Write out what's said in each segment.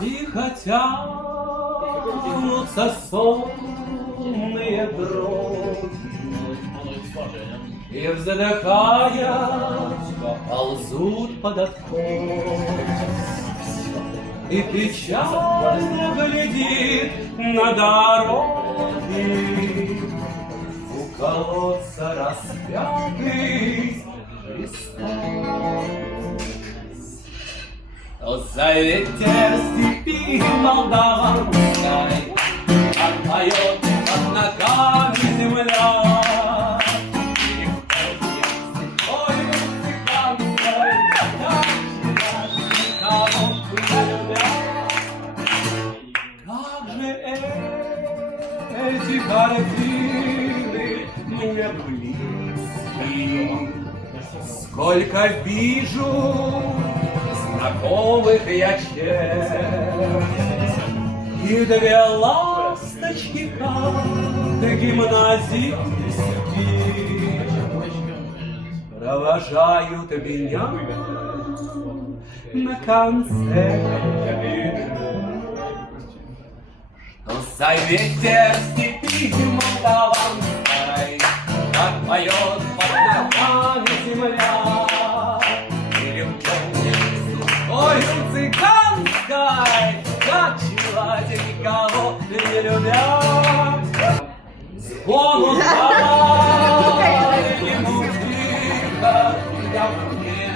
Тихо тянутся сонные дроги, и, вздыхая, ползут под откос. И печально глядит на дороги у колодца распятый Христос. То за ветер степи молдаванской отпоет под ногами земля. Эти картины мне близки, сколько вижу знакомых я черт, и две ласточки, как гимназистки, провожают меня на концерт. Но за ветер степи молдаванской отпоет под ногами земля. Или в сухою цыганской качалась, никого не любя. Звон ударил ему тихо я мне,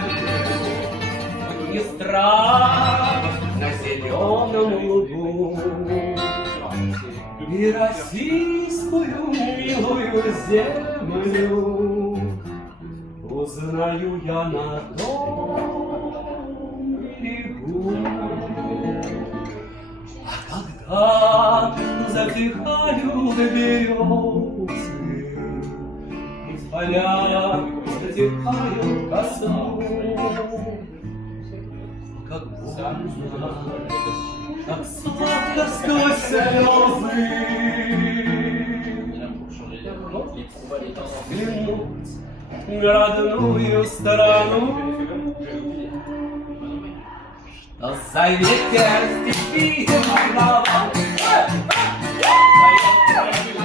не страх на зеленом лугу. И российскую милую землю узнаю я на том берегу. А когда затихают березы, из поля затихают ко сну, как больно, как сладко сквозь слезы взглянуть на родную сторону, что за ветер степи молдаванской поет